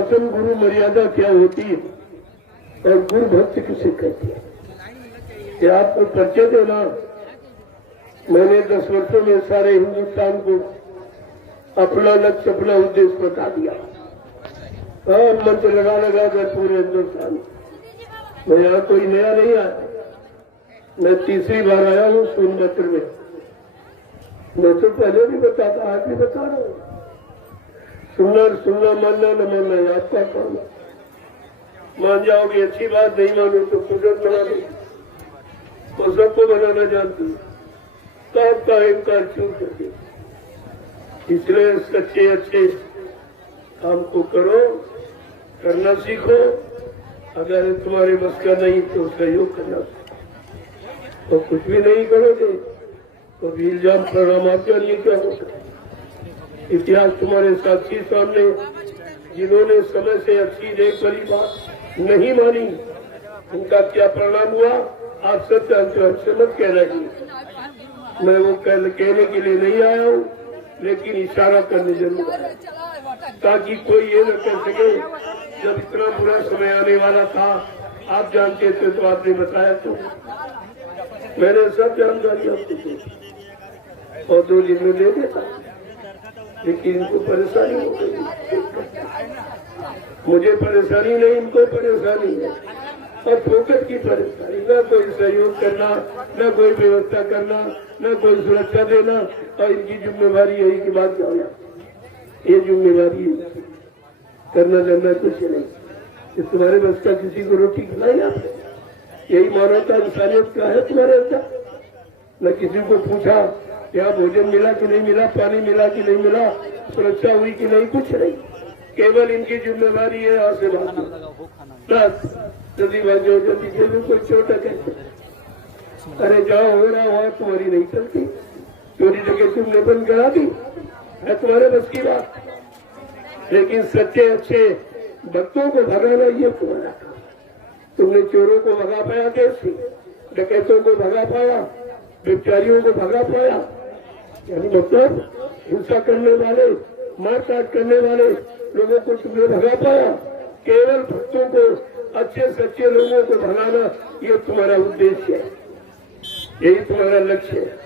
अनुशासन गुरु मर्यादा क्या होती है और गुरु भक्त किसे कहते हैं, ये आपको परिचय देना। मैंने 10 वर्षों में सारे हिंदुस्तान को अपना लक्ष्य अपना उद्देश्य बता दिया और मंत्र लगा लगा कर पूरे हिंदुस्तान। मैं यहाँ कोई नया नहीं आया, मैं तीसरी बार आया हूँ सोनभद्र में। मैं तो पहले भी बताता, आज भी बता रहा हूँ। सुनना सुनना, मानना न मानना है आपका काम। मान जाओगे अच्छी बात, नहीं मानो तो कुदरत बना दो। वो सबको बनाना जानती है, कब का इनकार क्यों करती। इसलिए सच्चे अच्छे काम को करो, करना सीखो। अगर तुम्हारे बस का नहीं तो सहयोग करना, तो कुछ भी नहीं करोगे तो भी इल्जाम प्रणाम आप जानिए क्या होगा। इतिहास तुम्हारे साक्षी सामने, जिन्होंने समय से अच्छी देख वाली बात नहीं मानी, उनका क्या परिणाम हुआ आप सब जानते हो। हमसे मत कहना चाहिए, मैं वो कहने के लिए नहीं आया हूँ, लेकिन इशारा करने जरूर आया, ताकि कोई ये न कह सके जब इतना बुरा समय आने वाला था आप जानते थे तो आपने बताया। तो मैंने सब जानकारी आपको दी और 2 दिन में ले देता, लेकिन इनको परेशानी हो गई। मुझे परेशानी नहीं, इनको परेशानी है और फोकट की परेशानी। न कोई सहयोग करना, न कोई व्यवस्था करना, न कोई सुरक्षा देना, और इनकी जिम्मेवारी यही की बात क्या, ये जिम्मेवारी है करना जानना कुछ नहीं। कि तुम्हारे बस का किसी को रोटी खिलाई आपने, यही मानवता इंसानियत का है तुम्हारे अंदर। न किसी को पूछा यहाँ भोजन मिला कि नहीं मिला, पानी मिला कि नहीं मिला, सुरक्षा हुई कि नहीं, कुछ नहीं। केवल इनकी जिम्मेवारी है यहाँ से बस जल्दी बाजो जल्दी जल्दी कोई छोटा कहते, अरे जाओ हो रहा वहां तुम्हारी नहीं चलती, चोरी जगह तुमने बंद करा दी, है तुम्हारे बस की बात। लेकिन सच्चे अच्छे भक्तों को भगाना ये तुम्हारा काम। तुमने चोरों को भगा पाया कैसे, डकैतों को भगा पाया, व्यभिचारियों को भगा पाया, यानी मतलब हिंसा करने वाले, मारकाट करने वाले लोगों को तुमने भगा पाया। केवल भक्तों को, अच्छे सच्चे लोगों को भगाना ये तुम्हारा उद्देश्य है, यही तुम्हारा लक्ष्य है,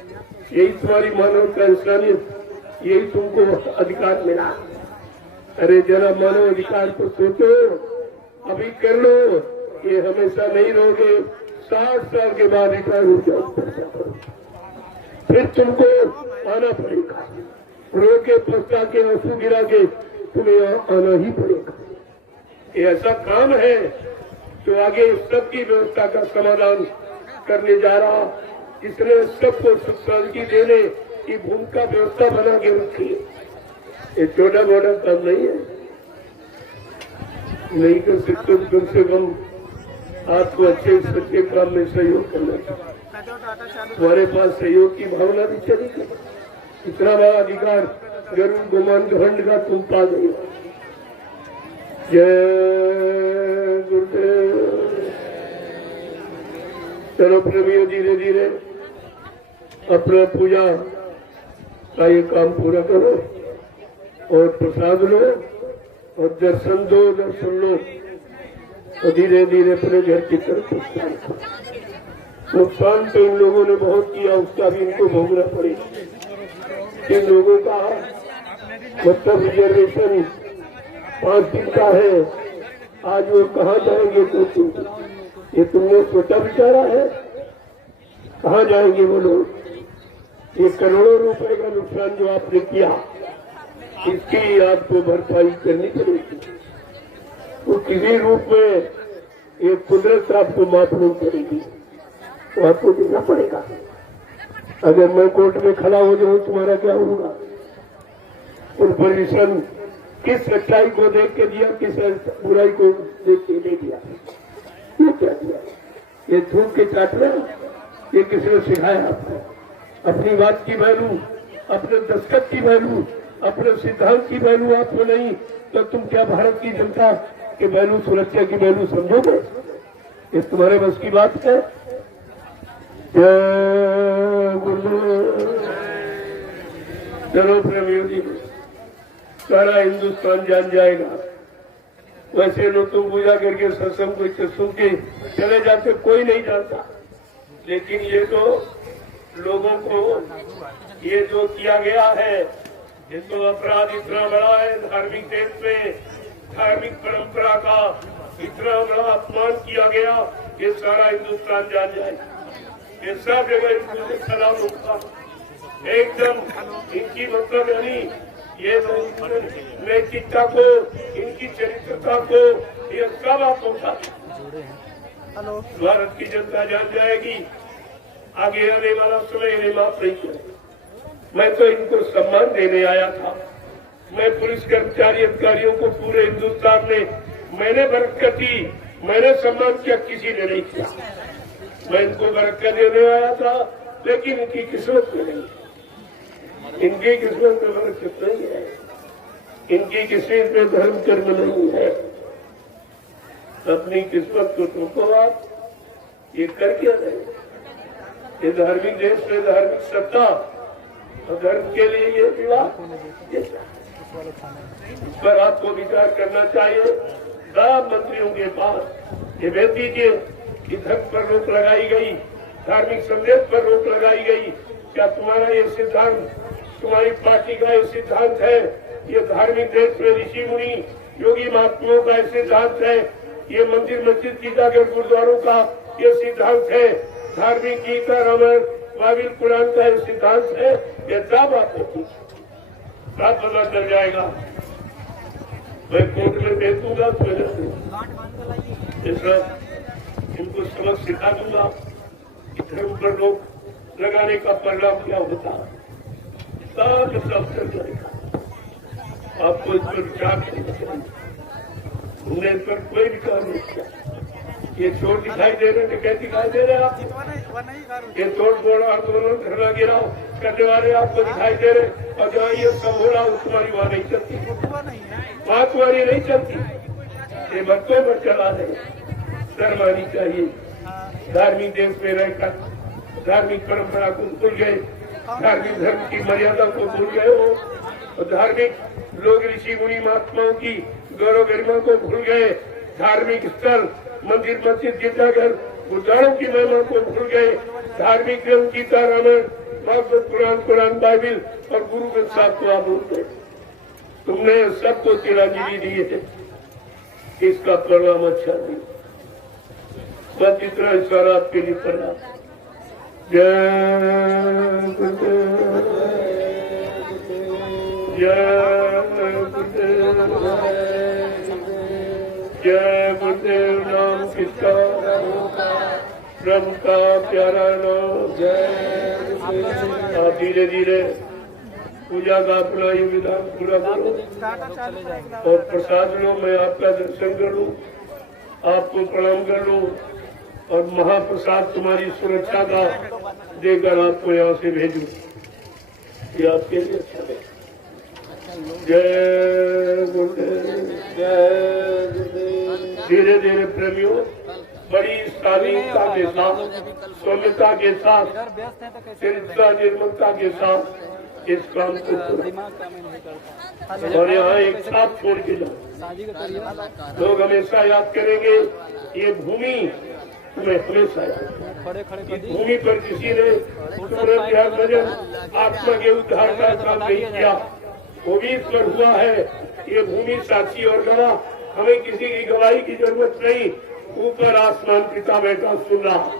यही तुम्हारी मानवता इंसानियत, यही तुमको अधिकार मिला। अरे जरा मानव अधिकार को सोचो, अभी कर लो, ये हमेशा नहीं रहोगे। 60 साल के बाद रिटायर हो जाओ, फिर तुमको आना पड़ेगा। रो के पछता के आंसू गिरा के तुम्हें आना ही पड़ेगा। ये ऐसा काम है जो आगे सबकी व्यवस्था का समाधान करने जा रहा, इसलिए सबको सुख शांति देने की भूमिका व्यवस्था बना के रखी है। ये छोटा मोटा काम नहीं है, नहीं कर सकते, कम से कम आपको अच्छे सच्चे काम में सहयोग करना चाहिए। तुम्हारे पास सहयोग की भावना भी चली गई, इतना बड़ा अधिकार गरुड़ गुमान घमंड का तुम पा गई। जय गुरुदेव। चलो प्रेमियों, धीरे धीरे अपना पूजा का ये काम पूरा करो और प्रसाद लो और दर्शन दो, दर्शन लो और धीरे धीरे अपने घर की तरफ नुकसान तो इन लोगों ने बहुत किया, उसका भी इनको भोगना पड़ेगा। इन लोगों का मतलब रिजर्वेशन 5 दिन का है, आज वो कहाँ जाएंगे? ये तुमने सोचा विचारा है कहाँ जाएंगे वो लोग? ये करोड़ों रुपए का नुकसान जो आपने किया, इसकी आपको भरपाई करनी पड़ेगी। तो किसी रूप में ये कुदरत आपको माफ नहीं करेगी, तो आपको देना पड़ेगा। अगर मैं कोर्ट में खड़ा हो जाऊं तुम्हारा क्या होगा? उन परमिशन किस सच्चाई को देख के दिया, किस बुराई को देख के दे दिया? ये क्या दिया? ये थूक के चाटना, ये किसने सिखाया आपको? अपनी बात की वैल्यू, अपने दस्तखत की वैल्यू, अपने सिद्धांत की वैल्यू आपको नहीं, तो तुम क्या भारत की जनता की वैल्यू, सुरक्षा की वैल्यू समझोगे? ये तुम्हारे बस की बात है? चलो प्रेमियों जी, सारा हिंदुस्तान जान जाएगा वैसे लोग तो पूजा करके सत्संग को सुन के चले जाते, कोई नहीं जानता। लेकिन ये तो लोगों को ये जो किया गया है, ये तो अपराध इतना बड़ा है। धार्मिक देश में धार्मिक परंपरा का इतना बड़ा अपमान किया गया, ये सारा हिंदुस्तान जान जाए। ये सब जगह इनके खिलाफ होगा एकदम। इनकी मतलब यानी ये नैतिकता को, इनकी चरित्रता को, ये सब आप उठा भारत की जनता जान जाएगी। आगे आने वाला समय इन्हें माफ नहीं करेगा। मैं तो इनको सम्मान देने आया था। मैं पुलिस कर्मचारी अधिकारियों को पूरे हिंदुस्तान में मैंने बरकत दी, मैंने सम्मान किया, किसी ने नहीं किया। मैं इनको बरकत देने आया था, लेकिन इनकी किस्मत में नहीं, इनकी किस्मत में बरकत नहीं है, इनकी किस्मत में धर्म कर्म नहीं है। अपनी किस्मत को ठोको आप, ये कर क्या रहे? ये धार्मिक देश में धार्मिक सत्ता और धर्म के लिए ये विवाह, इस पर आपको विचार करना चाहिए। सब मंत्रियों के पास ये भेज दीजिए कि धर्म पर रोक लगाई गई, धार्मिक संदेश पर रोक लगाई गई। क्या तुम्हारा ये सिद्धांत, तुम्हारी पार्टी का ये सिद्धांत है? ये धार्मिक देश में ऋषि मुनि योगी महात्माओं का ये सिद्धांत है? ये मंदिर मस्जिद गिरजाघर गुरुद्वारों का ये सिद्धांत है? धार्मिक गीता रामायण बाइबिल कुरान का ये सिद्धांत है? ये सब आपको बात पता चल जाएगा। मैं कोर्ट में भेज दूंगा, इनको सबक सिखा दूंगा कि धर्म पर रोक लगाने का परिणाम क्या होता है। सब चल जाएगा। आपको इस पर विचार करना चाहिए। हमने इस पर कोई विचार नहीं किया। ये चोर दिखाई दे रहे हैं, क्या दिखाई दे रहे हैं आप? ये तोड़ फोड़ आंदोलन धरना गिराव करने वाले आपको दिखाई दे रहे, और जहाँ ये सब हो रहा तुम्हारी वहाँ नहीं चलती, वहाँ तुम्हारी नहीं चलती। ये बच्चों पर चला रहे, शर्म आनी चाहिए। धार्मिक देश में रहकर धार्मिक परंपरा को भूल गए, धार्मिक धर्म की मर्यादा को भूल गए हो, और धार्मिक लोग ऋषि मुनि महात्माओं की गौरव गरिमा को भूल गए। धार्मिक स्थल मंदिर मस्जिद गिरजाघर गुरुद्वारों की महिमा को भूल गए। धार्मिक ग्रंथ गीता रामायण भागवत कुरान कुरान बाइबिल और गुरु ग्रंथ साहब को आप भूल गए। तुमने सबको तिलांजलि दी है, इसका परिणाम अच्छा नहीं। बस इतना इशारा आपके लिए करना। जय गुरुदेव, जय गुरुदेव, जय गुरुदेव। नाम किसका? प्रभु का प्यारा नाम। जय। आप धीरे धीरे पूजा का अपना ये विधान पूरा करो और प्रसाद लो। मैं आपका दर्शन कर लूं, आपको प्रणाम कर लूं और महाप्रसाद तुम्हारी सुरक्षा का देकर आपको यहाँ से भेजूं। ये आपके लिए अच्छा है। जय गुरुदेव, जय गुरुदेव। धीरे धीरे प्रेमियों, बड़ी शालीनता के साथ, सौम्यता के साथ, चरित्र निर्मलता के साथ इस काम को और यहाँ एक साथ छोड़ के जाओ। लोग हमेशा याद करेंगे ये भूमि, तुम्हें हमेशा याद। भूमि पर किसी ने आत्मा के उद्धार का काम नहीं किया, वो भी इस पर हुआ है। ये भूमि साक्षी और गवाह, हमें किसी की गवाही की जरूरत नहीं। ऊपर आसमान पिता बैठा सुन रहा,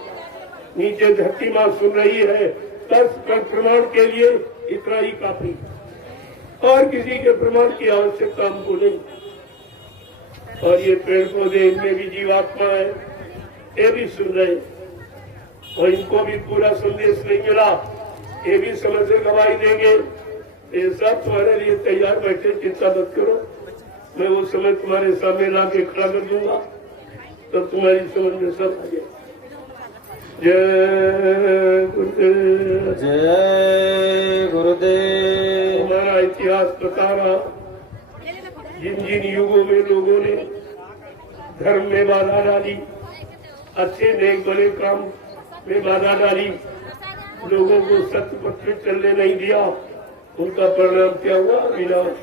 नीचे धरती माँ सुन रही है। बस प्रमाण के लिए इतना ही काफी, और किसी के प्रमाण की आवश्यकता हमको नहीं। और ये पेड़ पौधे, इनमें भी जीवात्मा है, ये भी सुन रहे, और इनको भी पूरा संदेश नहीं मिला, ये भी समय से गवाही देंगे। ये सब तुम्हारे लिए तैयार बैठे, चिंता मत करो। मैं वो समय तुम्हारे सामने ला के खड़ा कर दूंगा, तो तुम्हारी समझ में सब आ जाए। जय गुरुदेव, जय गुरुदेव। हमारा इतिहास बता रहा, जिन जिन युगों में लोगों ने धर्म में बाधा डाली, अच्छे नेक भले काम में बाधा डाली, लोगों को सत्य पथ में चलने नहीं दिया, उनका परिणाम क्या हुआ? विनाश।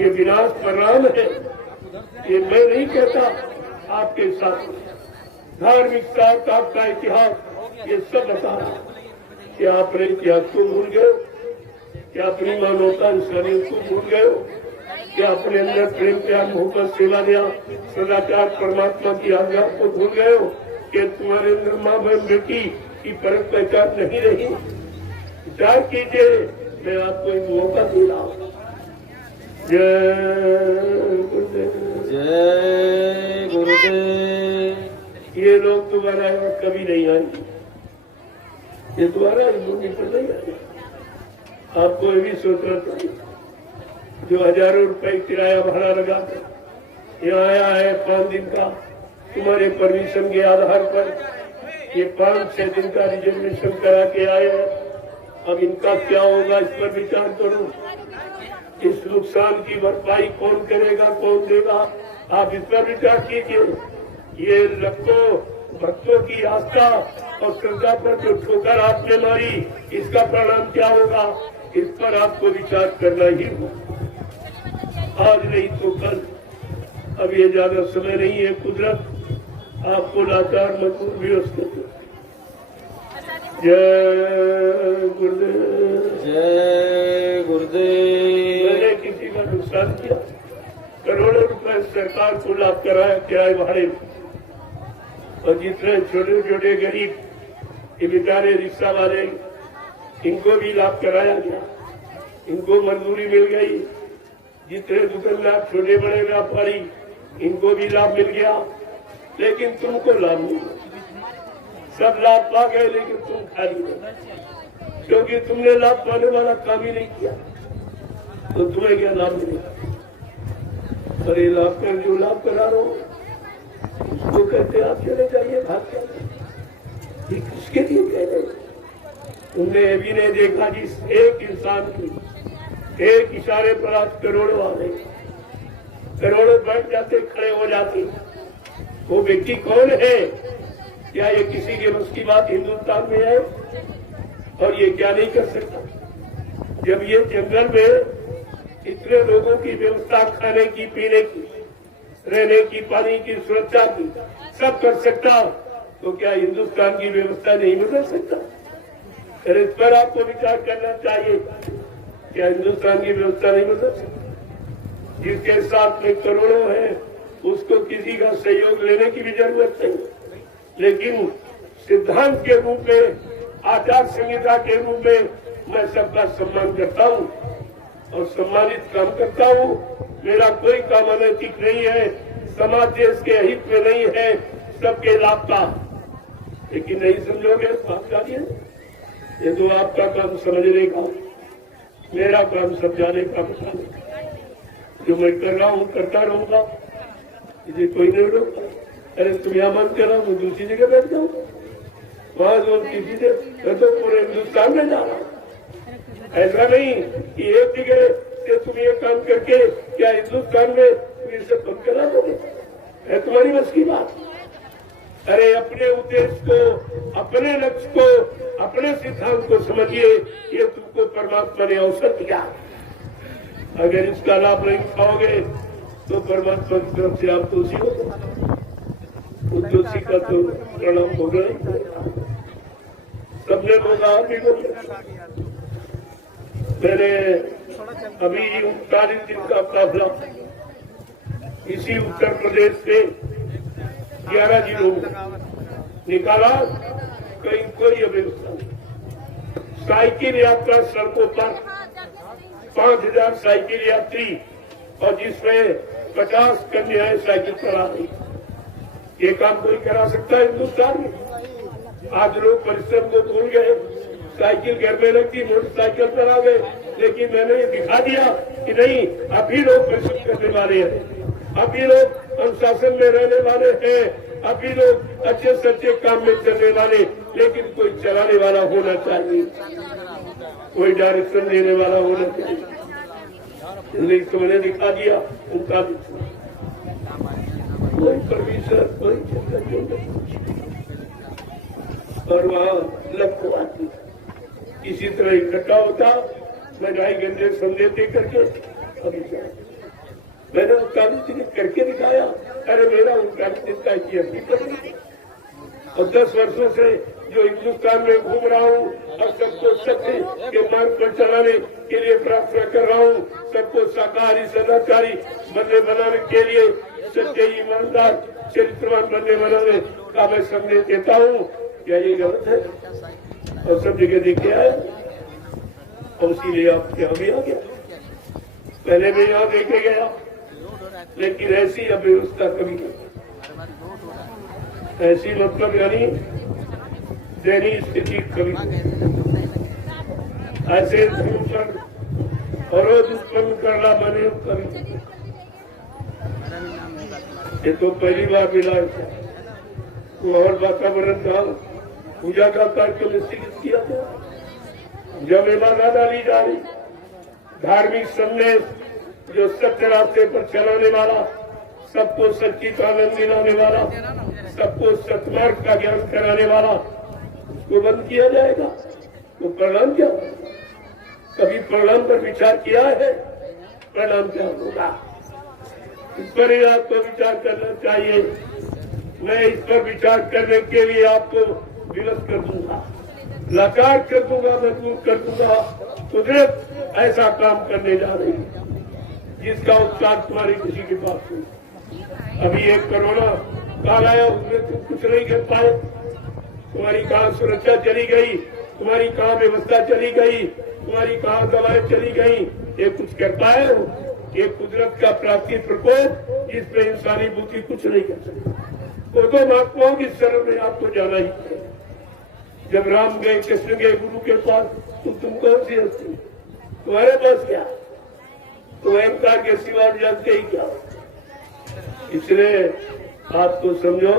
ये विनाश परिणाम है। ये मैं नहीं कहता, आपके साथ धार्मिक साथ आपका इतिहास ये सब बता रहा कि आपने इतिहास को भूल गए, क्या अपनी मानवता इंसानियत को भूल गए हो, क्या अपने अंदर प्रेम प्यार मोहब्बत सेवा दिया सदाचार परमात्मा की आज्ञा को भूल गए हो, कि तुम्हारे अंदर माँ बहन बेटी की परख पहचान नहीं रही। विचार कीजिए, मैं आपको एक मौका दे रहा हूँ। जय गुरुदेव, जय गुरुदेव। ये लोग दोबारा कभी नहीं आएंगे, ये दोबारा इस भूमि पर नहीं आएंगे। आपको ये भी सोचना चाहिए, जो हजारों रुपए किराया भाड़ा लगा कर यहाँ आया है 5 दिन का, तुम्हारे परमिशन के आधार पर ये 5-6 दिन का रिजर्वेशन करा के आए हैं। अब इनका क्या होगा इस पर विचार करो। इस नुकसान की भरपाई कौन करेगा, कौन देगा, आप इस पर विचार कीजिए। ये लाखों भक्तों की आस्था और श्रद्धा पर जो ठोकर आपने मारी, इसका परिणाम क्या होगा, इस पर आपको विचार करना ही होगा। आज नहीं तो कल, अब ये ज्यादा समय नहीं है। कुदरत आपको लाचार मजबूर भी उसको। जय गुरुदेव, जय गुरुदेव। मैंने किसी का नुकसान किया, करोड़ों रुपए सरकार को लाभ कराया किराए भाड़े में, और जितने छोटे छोटे गरीब ये बेचारे रिक्शा वाले, इनको भी लाभ कराया गया, इनको मजदूरी मिल गई। जितने दुकानदार छोटे बड़े व्यापारी, इनको भी लाभ मिल गया, लेकिन तुमको लाभ नहीं मिला। सब लाभ पा गए, लेकिन तुम खाली रहे, क्योंकि तुमने लाभ पाने वाला काम ही नहीं किया, तो तुम्हें क्या लाभ मिलेगा। अरे लाभ कर जो लाभ करा रहा हो उसको कहते आप चले जाइए, भाग जाइए। ये किसके लिए कह रहे हैं? तुमने ये भी नहीं देखा जिस एक इंसान की एक इशारे पर आज करोड़ों आ गए, करोड़ों बैठ जाते, खड़े हो जाते। वो व्यक्ति कौन है? क्या ये किसी के बस की बात हिंदुस्तान में है? और ये क्या नहीं कर सकता? जब ये जंगल में इतने लोगों की व्यवस्था, खाने की, पीने की, रहने की, पानी की, सुरक्षा की सब कर सकता, तो क्या हिंदुस्तान की व्यवस्था नहीं बदल सकता? फिर इस पर आपको विचार करना चाहिए। क्या हिंदुस्तान की व्यवस्था नहीं बदल सकती? जिसके साथ में करोड़ों है, उसको किसी का सहयोग लेने की भी जरूरत नहीं, लेकिन सिद्धांत के रूप में, आचार संहिता के रूप में मैं सबका सम्मान करता हूँ और सम्मानित काम करता हूँ। मेरा कोई काम अनैतिक नहीं है, समाज देश के हित में नहीं है, सबके लाभ का। लेकिन नहीं समझोगे बात जानिए, ये तो आपका काम समझने का, मेरा काम समझाने का, बताने का। जो मैं कर रहा हूँ करता रहूंगा, इसे कोई नहीं रोकता। अरे तुम यहाँ मन कर रहा हूँ, दूसरी जगह बैठ जाऊँ, वहां जो किसी से, मैं तो पूरे हिंदुस्तान में जा रहा हूँ। ऐसा नहीं कि एक जगह से तुम ये काम करके क्या हिंदुस्तान में तुम इसे बंद करा दोगे, है तुम्हारी बस की बात? अरे अपने उद्देश्य को, अपने लक्ष्य को, अपने सिद्धांत को समझिए। ये तुमको परमात्मा ने अवसर दिया, अगर इसका लाभ नहीं उठाओगे तो परमात्मा की तरफ से आप दोषी हो, दोषी का तो प्रणाम हो गए। सबने बोला आप भी बोले। मैंने अभी 39 दिन का काफिला इसी उत्तर प्रदेश से 11 जिलों में निकाला, कहीं कोई अव्यवस्था नहीं। साइकिल यात्रा सड़कों पर 5000 साइकिल यात्री, और जिसमें 50 कन्याएं साइकिल चला रही। ये काम कोई करा सकता है हिंदुस्तान में? आज लोग परिश्रम को भूल गए, साइकिल घर में लगती, मोटरसाइकिल चला गए। लेकिन मैंने ये दिखा दिया कि नहीं, अभी लोग परिश्रम करने वाले हैं, अभी लोग अनुशासन में रहने वाले हैं, अभी लोग अच्छे से अच्छे काम में चलने वाले। लेकिन कोई चलाने वाला होना चाहिए, कोई डायरेक्शन देने वाला होना चाहिए। लेकिन तो मैंने दिखा दिया उनका भी, कोई परमिशन, कोई और वहाँ लखों आदमी इसी तरह इकट्ठा होता। मैं 2.5 घंटे संदेश दे करके अभी मैंने 39 दिन करके दिखाया। अरे मेरा 39 दिन का हकीकत नहीं। और 10 वर्षों से जो हिंदुस्तान में घूम रहा हूँ और सबको सत्य के मार्ग पर चलाने के लिए प्रार्थना कर रहा हूँ, सबको शाकाहारी सदाचारी बनाने के लिए, सच्चे ईमानदार चरित्रवान बनाने का मैं संदेश देता हूँ। क्या ये गलत है? और सब जगह देखे आए और इसीलिए आप यहाँ भी आ गया। पहले मैं यहाँ देखे गया, लेकिन ऐसी अव्यवस्था कभी नहीं। ऐसी मतलब यानी दयनीय स्थिति कभी ऐसे अवरोध उत्पन्न करना बने कभी। ये तो पहली बार मिला है। और वातावरण था, पूजा का कार्यक्रम निश्चित किया था। जब इबादत ली जा रही, धार्मिक संदेश जो सत्य रास्ते पर चलाने वाला, सबको सच्चिदानंद दिलाने वाला, सबको सत्मार्ग का ज्ञान कराने वाला, उसको बंद किया जाएगा तो परिणाम क्या होगा? कभी परिणाम पर विचार किया है? परिणाम क्या होगा? इस पर ही आपको विचार करना चाहिए। मैं इस पर विचार करने के लिए आपको विवश कर दूंगा, लाचार कर दूंगा, मजबूर कर दूंगा। कुदरत ऐसा काम करने जा रही है जिसका उपचार तुम्हारी किसी के पास नहीं। अभी एक कोरोना काल आया, उसमें तुम कुछ नहीं कर पाए। तुम्हारी कहाँ सुरक्षा चली गई, तुम्हारी कहाँ व्यवस्था चली गई, तुम्हारी कहाँ दवाएं चली गई, ये कुछ कर पाए हो? ये कुदरत का प्राकृतिक प्रकोप, जिसमें इंसानी बुद्धि कुछ नहीं कर सकती। वो तो महात्माओं की शरण में आपको जाना ही है। जब राम गए, कृष्ण गए गुरु के पास, तो तुम कौन सी हस्ती? तुम्हारे पास क्या? तो अहंकार के सिवा जानते ही क्या? इसलिए आपको समझो,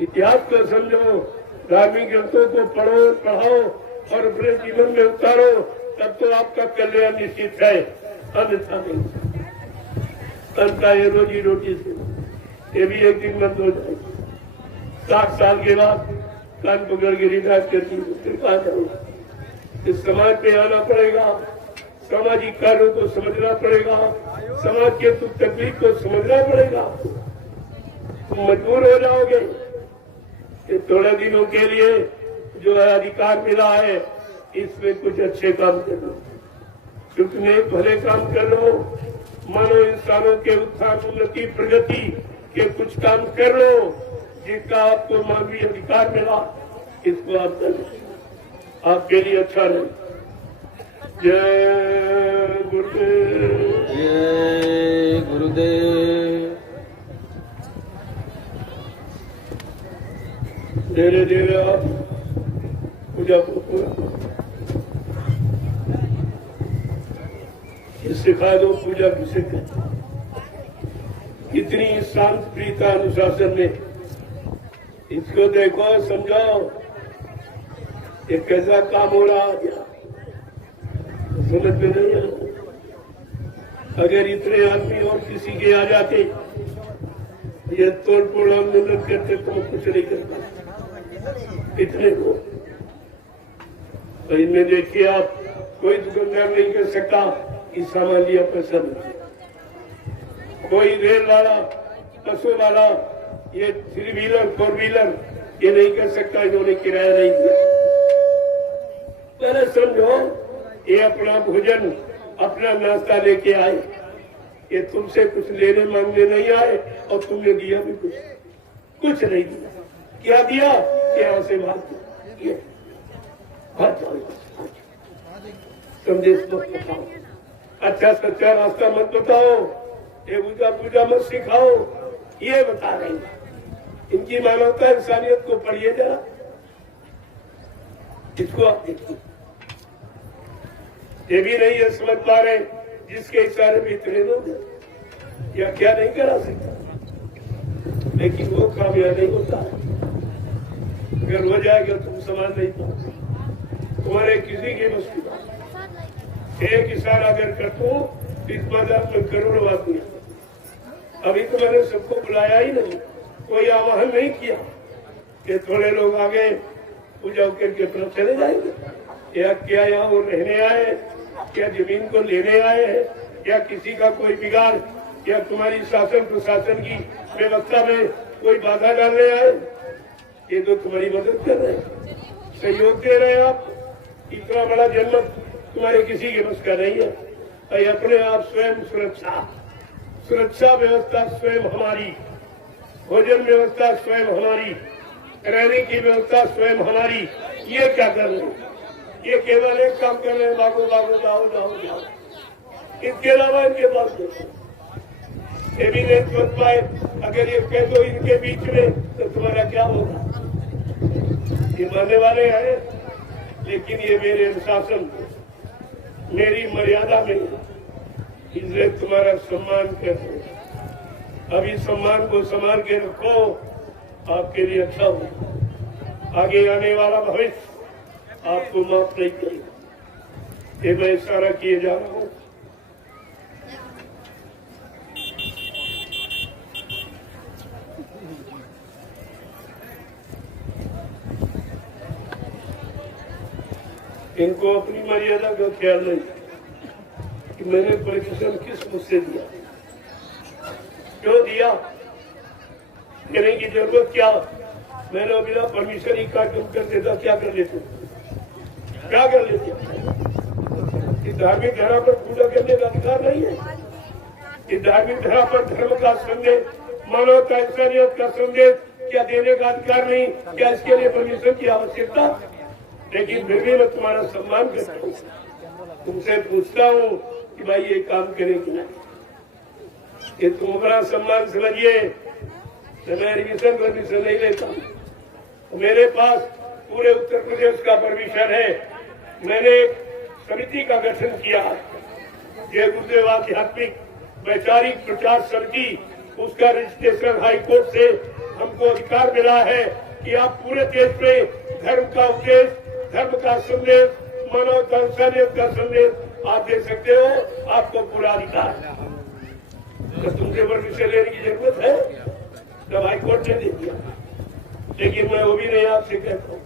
इतिहास को समझो, धार्मिक ग्रंथों को पढ़ो, पढ़ाओ और अपने जीवन में उतारो, तब तो आपका कल्याण निश्चित है, अन्यथा नहीं। अंता ये रोजी रोटी से ये भी एक दिन बंद हो जाएगी। 60 साल के बाद कान पकड़ के रिटायर करती फिर कहा जाऊंगा? इस समाज पे आना पड़ेगा, सामाजिक कार्यों को समझना पड़ेगा, समाज के दुख तकलीफ को समझना पड़ेगा। तुम मजबूर हो जाओगे कि थोड़े दिनों के लिए जो है अधिकार मिला है, इसमें कुछ अच्छे काम कर लो, कितने भले काम कर लो, मानो इंसानों के उत्थान, उन्नति, प्रगति के कुछ काम कर लो, जिसका आपको मानवीय अधिकार मिला, इसको आप कर लो, आपके लिए अच्छा रहे। जय गुरुदेव, जय गुरुदेव। धीरे धीरे आप पूजा को पूरा सिखा दो। पूजा किसे कहते? इतनी शांत प्रीता अनुशासन में इसको देखो, समझाओ ये कैसा काम हो रहा है, समझ में नहीं आता। अगर इतने आदमी और किसी के आ जाते, ये तोड़ फोड़ आंदोलन करते तो कुछ नहीं कर पाते। इतने को तो इनमें देखिए आप, कोई दुकानदार नहीं कर सकता कि सामान लिया पैसा नहीं, कोई रेल वाला, बसों वाला, ये 3 व्हीलर 4 व्हीलर ये नहीं कर सकता, इन्होंने किराया नहीं दिया। पहले समझो, ये अपना भोजन, अपना नाश्ता लेके आए, ये तुमसे कुछ लेने मांगने नहीं आए और तुमने दिया भी कुछ नहीं दिया। क्या दिया? यहाँ से भाग दिया, संदेश मत बताओ, अच्छा सच्चा रास्ता मत बताओ, ये पूजा मत सिखाओ, ये बता रहे हैं। इनकी मानवता इंसानियत को पढ़िए जरा, इसको आप देखिए। ये भी नहीं है समझ पा रहे, जिसके इशारे में इतने लोग या क्या नहीं करा सकता, लेकिन वो कामयाब नहीं होता है। अगर हो जाएगा तुम समान नहीं पाओगे, तुम्हारे किसी की बस की बात। एक इशारा अगर कर दो, इस बाजार में करोड़ों आदमी। अभी तो मैंने सबको बुलाया ही नहीं, कोई आवाहन नहीं किया कि थोड़े लोग आगे पूजा करके तरफ चले जाएंगे। या क्या यहाँ वो रहने आए, क्या जमीन को लेने आए हैं, या किसी का कोई बिगाड़ या तुम्हारी शासन प्रशासन की व्यवस्था में कोई बाधा डालने आए? ये तो तुम्हारी मदद कर रहे हैं, सहयोग दे रहे हैं। आप इतना बड़ा जन्म तुम्हारे किसी के बस का नहीं है। और अपने आप स्वयं सुरक्षा व्यवस्था स्वयं हमारी, भोजन व्यवस्था स्वयं हमारी, रहने की व्यवस्था स्वयं हमारी। ये क्या कर रहे हैं? ये केवल एक काम कर रहे हैं, भागो भागो जाओ जाओ जाओ। इसके अलावा इनके पास ये भी नहीं सोच पाए। अगर ये कह दो इनके बीच में तो तुम्हारा क्या होगा? ये मरने वाले हैं, लेकिन ये मेरे अनुशासन, मेरी मर्यादा में, इसलिए तुम्हारा सम्मान करते हैं। अभी सम्मान को संभाल के रखो, आपके लिए अच्छा हो। आगे आने वाला भविष्य आपको माफ नहीं करेगा। ये मैं इशारा किए जा रहा हूँ। इनको अपनी मर्यादा का ख्याल नहीं कि मैंने परमिशन किस मुझसे दिया, क्यों दिया, कहने की जरूरत क्या? मैंने बिना परमिशन ही कार्यक्रम कर देता, क्या कर लेते? क्या कर लेते? इस धार्मिक धरा पर पूजा करने का अधिकार नहीं है। इस धार्मिक धरा पर धर्म का संदेश, मानवता, इंसानियत का संदेश क्या देने का अधिकार नहीं? क्या इसके लिए परमिशन की आवश्यकता? लेकिन फिर भी मैं तुम्हारा सम्मान करता हूँ, तुमसे पूछता हूँ कि भाई ये काम करे कि नहीं। ये तुम अपना सम्मान समझिए। मैं रिविजन परमिशन नहीं लेता। मेरे पास पूरे उत्तर प्रदेश का परमिशन है। मैंने एक समिति का गठन किया, ये गुरुदेव आध्यात्मिक वैचारिक प्रचार समिति, उसका रजिस्ट्रेशन हाई कोर्ट से हमको अधिकार मिला है कि आप पूरे देश में धर्म का उपदेश, धर्म का संदेश, मानवता, इंसानियत का संदेश आप दे सकते हो। आपको पूरा अधिकार है। तो तुमसे परमिशन लेने की जरूरत है? जब हाई कोर्ट ने दे दिया। लेकिन मैं वो भी नहीं आपसे कहता हूँ।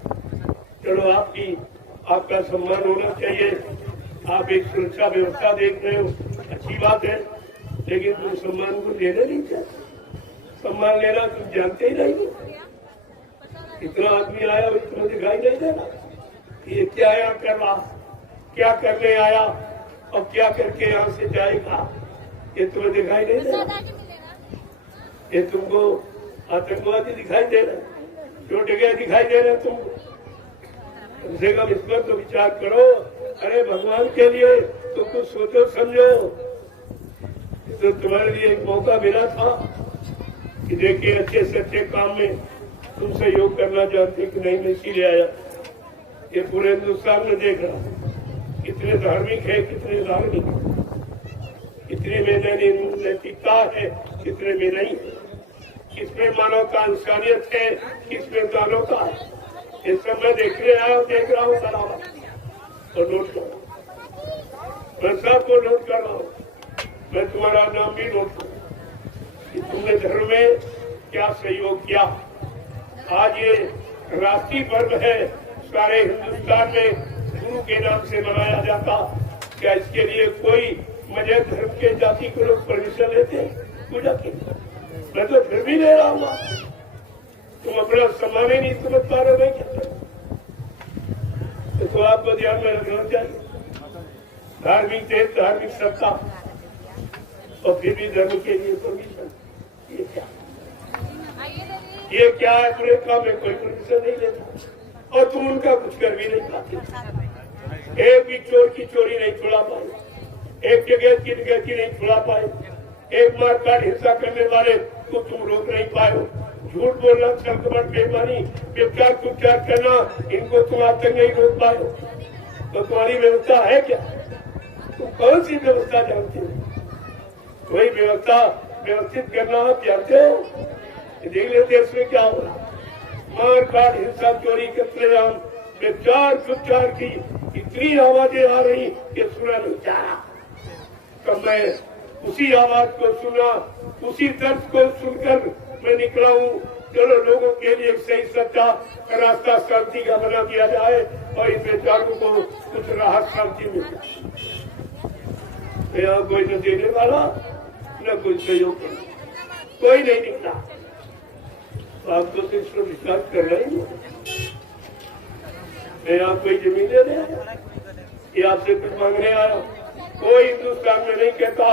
चलो आपका सम्मान होना चाहिए। आप एक सुरक्षा व्यवस्था देख रहे हो, अच्छी बात है, लेकिन तुम सम्मान को लेना नहीं चाहते। सम्मान लेना तुम जानते ही नहीं। इतना आदमी आया और तुम्हें दिखाई नहीं देना ये क्या यहाँ कर रहा, क्या करने आया और क्या करके यहाँ से जाएगा, ये तुम्हें दिखाई नहीं देना। ये तुमको आतंकवादी दिखाई दे रहे, छोटे गए दिखाई दे रहे तुमको। कम से कम इस पर तो विचार करो। अरे भगवान के लिए तो कुछ सोचो समझो। तो तुम्हारे लिए एक मौका मिला था कि देखिए अच्छे से अच्छे काम में तुम सहयोग करना चाहते कि नहीं, मैं इसीलिए आया। ये पूरे हिंदुस्तान में देख रहा कितने धार्मिक है, कितने धार्मिक, कितने में नैतिकता है, कितने में नहीं है, किसमें मानवता इंसानियत है, किसमें मानवता है। ये सब मैं देख रहा हूँ बराबर और नोट कर रहा हूँ। मैं सबको नोट कर रहा हूँ। मैं तुम्हारा नाम भी नोट करूँ कि तुमने धर्म में क्या सहयोग किया। आज ये राष्ट्रीय पर्व है, सारे हिंदुस्तान में गुरु के नाम से मनाया जाता। क्या इसके लिए कोई मजहब धर्म के जाति को लोग परमिशन लेते पूजा के? मैं तो फिर भी ले रहा हूँ। तुम अपना सम्मान ही नहीं समझ पा रहे, नहीं कहते तो आपको ध्यान में रखना चाहिए। धार्मिक देश, धार्मिक सत्ता और फिर भी धर्म के लिए परमिशन, ये क्या है? पूरे काम में कोई परमिशन नहीं लेता और तुम उनका कुछ कर भी नहीं पाते। एक भी चोर की चोरी नहीं छुड़ा पाए, एक जगह की डकैती नहीं छुड़ा पाए, एक मारकाट हिंसा करने वाले को तुम रोक नहीं पाए हो। झूठ बोलना, संक्रमण, बेईमानी, व्यभिचार, कुचार करना, इनको तुम आज तक नहीं रोक पाए। तो तुम्हारी व्यवस्था है क्या? तुम कौन सी व्यवस्था जानते हो? वही व्यवस्था व्यवस्थित करना आप जानते हो? देख ले देश में क्या हो रहा, मारकाट, हिंसा, चोरी, कत्लेआम, व्यभिचार, कुचार की इतनी आवाजें आ रही कि सुना नहीं जा रहा। तो मैं उसी आवाज को सुना, उसी दर्द को सुनकर मैं निकला हूँ। चलो लोगों के लिए एक सही सच्चा रास्ता शांति का बना दिया जाए और इन बेचारों को कुछ राहत शांति मिल जाए। यहाँ कोई न देने वाला न कोई सहयोग करो, कोई नहीं दिखता। तो आप तो इस पर विश्वास कर रहे हैं। मैं आपको जमीन दे रहा, ये आपसे कुछ मांगने आया। कोई हिंदुस्तान में नहीं कहता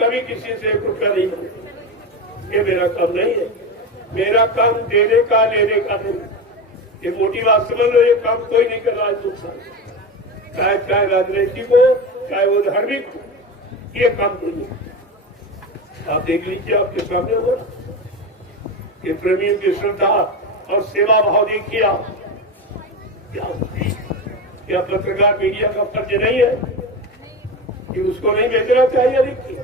कभी किसी से कुछ नहीं मांगे। ये मेरा काम नहीं है। मेरा काम देने का, लेने का नहीं। ये मोटी बात समझ लो, ये काम कोई नहीं कर रहा है हिंदुस्तान, चाहे राजनीतिक हो, चाहे वो धार्मिक हो, ये काम कोई नहीं। आप देख लीजिए, आपके सामने हो ये प्रेमियों की श्रद्धा और सेवा भाव देखिए आप। क्या पत्रकार मीडिया का फर्ज नहीं है कि उसको नहीं भेजना चाहिए? देखिए,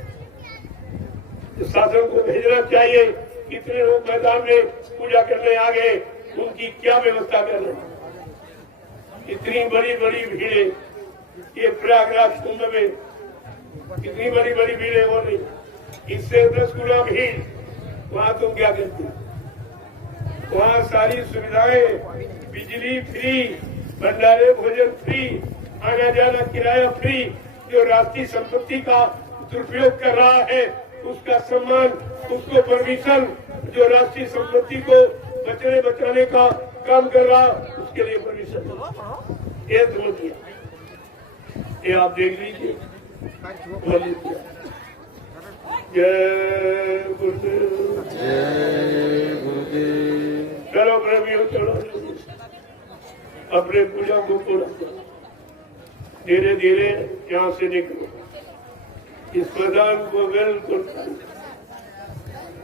शासन को भेजना चाहिए। कितने लोग मैदान में पूजा करने आ गए, उनकी क्या व्यवस्था कर रहे हैं? इतनी बड़ी बड़ी भीड़ें, ये प्रयागराज कुंभ में कितनी बड़ी बड़ी भीड़ें हो रही, इससे 10 गुना भीड़। वहां तुम क्या करते? वहां सारी सुविधाएं, बिजली फ्री, भंडारे भोजन फ्री, आना जाना किराया फ्री। जो राष्ट्रीय संपत्ति का दुरुपयोग कर रहा है उसका सम्मान, उसको परमिशन, जो राष्ट्रीय संपत्ति को बचाने का काम कर रहा उसके लिए परमिशन, ये समझ दिया। ये आप देख लीजिए। जय गुरुदेव, जय गुरुदेव। चलो प्रेमियों, चलो अपने पूजा को पूरा करो। धीरे धीरे यहाँ से निकलो। इस मैदान को बिल्कुल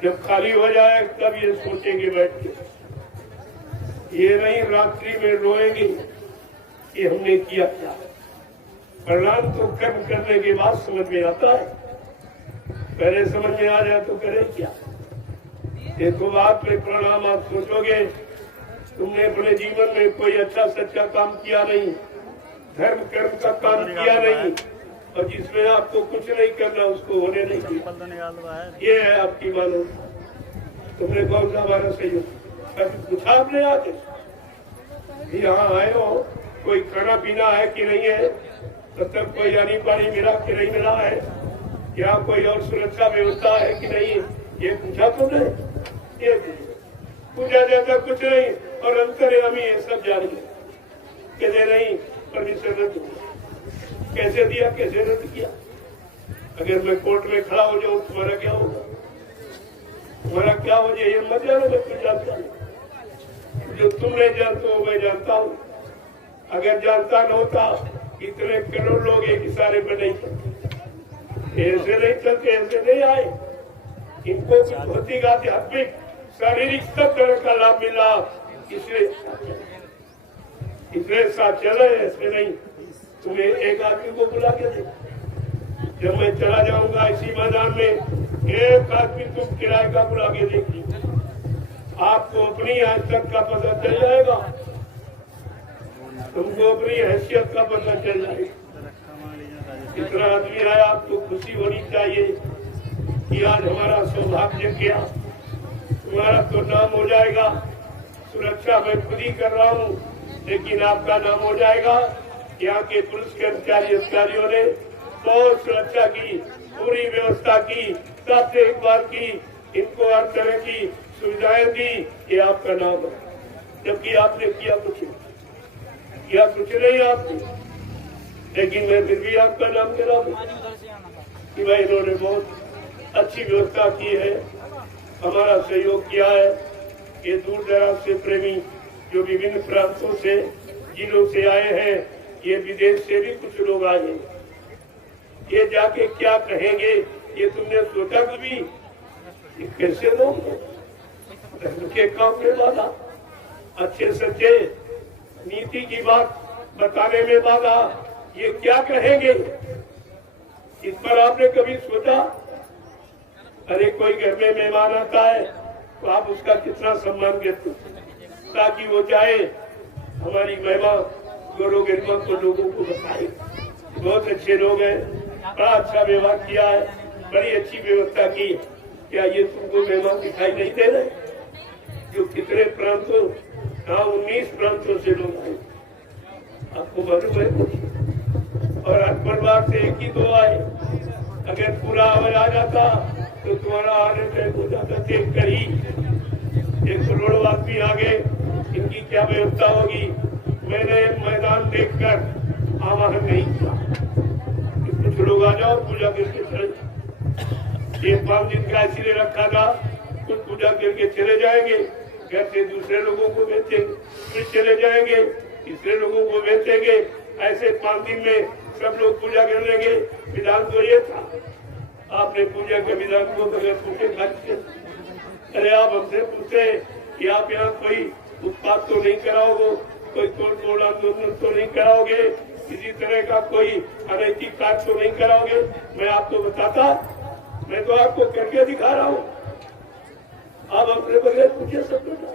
जब खाली हो जाए तब ये सोचेंगे बैठ के। ये नहीं रात्रि में रोएंगे कि हमने किया क्या। परिणाम तो कर्म करने के बाद समझ में आता है। पहले समझ में आ जाए तो करे क्या। देखो, बात में परिणाम आप सोचोगे तुमने अपने जीवन में कोई अच्छा सच्चा काम किया नहीं, धर्म कर्म का काम किया नहीं, और जिसमें आपको कुछ नहीं करना उसको होने नहीं दिया। ये है आपकी मानवता। तुमने कौन सा हमारा सहयोग कभी पूछा आपने? आके यहाँ आए हो, कोई खाना पीना है कि नहीं है, तब तक कोई यानी पानी मिला कि नहीं मिला है, क्या कोई और सुरक्षा व्यवस्था है कि नहीं, ये पूछा तुमने? ये पूछा जाता कुछ नहीं। और अंतर्यामी ये सब जारी है, कहते नहीं परमिशन रद्द हुआ। कैसे दिया, कैसे रद्द किया? अगर मैं कोर्ट में खड़ा हो जाऊं तुम्हारा क्या होगा? तुम्हारा क्या हो जाए ये मत जानो, मैं कुछ जानता नहीं। जो तुम नहीं जानते हो मैं जानता हूँ। अगर जानता न होता इतने करोड़ लोग एक इशारे पर नहीं चलते, ऐसे नहीं चलते, ऐसे नहीं आए। इनको भौतिक, आध्यात्मिक, शारीरिक सब तरह का लाभ मिला, इसलिए साथ चले। ऐसे नहीं तुम्हें एक आदमी को बुला के दे। जब मैं चला जाऊंगा इसी मैदान में, एक आदमी तुम किराए का बुला के देखिए, आपको अपनी हैसियत का पता चल जाएगा, तुमको अपनी हैसियत का पता चल जाएगा। इतना आदमी आया, आपको खुशी होनी चाहिए कि आज हमारा सौभाग्य किया। तुम्हारा तो नाम हो जाएगा। सुरक्षा मैं खुद ही कर रहा हूँ, लेकिन आपका नाम हो जाएगा। यहाँ के पुलिस कर्मचारी अधिकारियों ने बहुत सुरक्षा की, पूरी व्यवस्था की, सब देखभाल की, इनको हर तरह की सुविधाएं दी। ये आपका नाम है, जबकि आपने किया कुछ नहीं आपने। लेकिन मैं फिर भी आपका नाम ले रहा हूँ कि भाई इन्होंने बहुत अच्छी व्यवस्था की है, हमारा सहयोग किया है। ये दूर दराज से प्रेमी जो विभिन्न प्रांतों से, जिलों से आए हैं, ये विदेश से भी कुछ लोग आए हैं, ये जाके क्या कहेंगे ये तुमने सोचा कभी? कैसे लोग धर्म के काम में बाधा, अच्छे सच्चे नीति की बात बताने में बाधा, ये क्या कहेंगे? इस पर आपने कभी सोचा? अरे कोई घर में मेहमान आता है तो आप उसका कितना सम्मान करते, ताकि वो चाहे हमारी महिमा गौरव गरिमा को लोगों को बताए। बहुत अच्छे लोग हैं, बड़ा अच्छा व्यवहार किया है, बड़ी अच्छी व्यवस्था की। क्या ये तुमको मेहमान दिखाई नहीं दे रहे? जो कितने प्रांतों, 19 प्रांतों से लोग आए, आपको मालूम है कुछ? और हर परिवार से 1 ही 2 आए। अगर पूरा आवर आ जाता तो तुम्हारा आने तय हो जाता। देख कर ही 1 करोड़ आदमी आ गए, इनकी क्या व्यवस्था होगी। मैंने मैदान देखकर आवाहन नहीं किया, कुछ लोग आ जाओ पूजा करके चले। ये 5 दिन का इसीलिए रखा था, कुछ पूजा करके चले जाएंगे, घर से दूसरे लोगों को बेचेंगे, फिर चले जाएंगे, तीसरे लोगों को बेचेंगे। ऐसे 5 दिन में सब लोग पूजा कर लेंगे। विधान तो ये था, आपने पूजा के विधान को बगैर पूछे खाते। अरे आप हमसे पूछे कि आप यहाँ कोई उत्पाद तो नहीं कराओगे, कोई तोड़ आंदोलन तो नहीं कराओगे, किसी तरह का कोई अनैतिक कार्य तो नहीं कराओगे। मैं आपको बताता, मैं तो आपको करके दिखा रहा हूँ। आप अपने बगैर पूछे सब बता,